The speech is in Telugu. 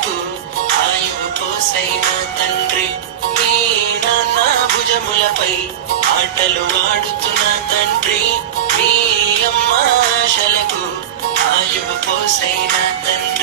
ఆశలకు ఆయువు పోసైన తండ్రి, మీ నాన్న భుజములపై ఆటలు ఆడుతున్న తండ్రి, మీ అమ్మ ఆశలకు ఆయువు పోసైన తండ్రి.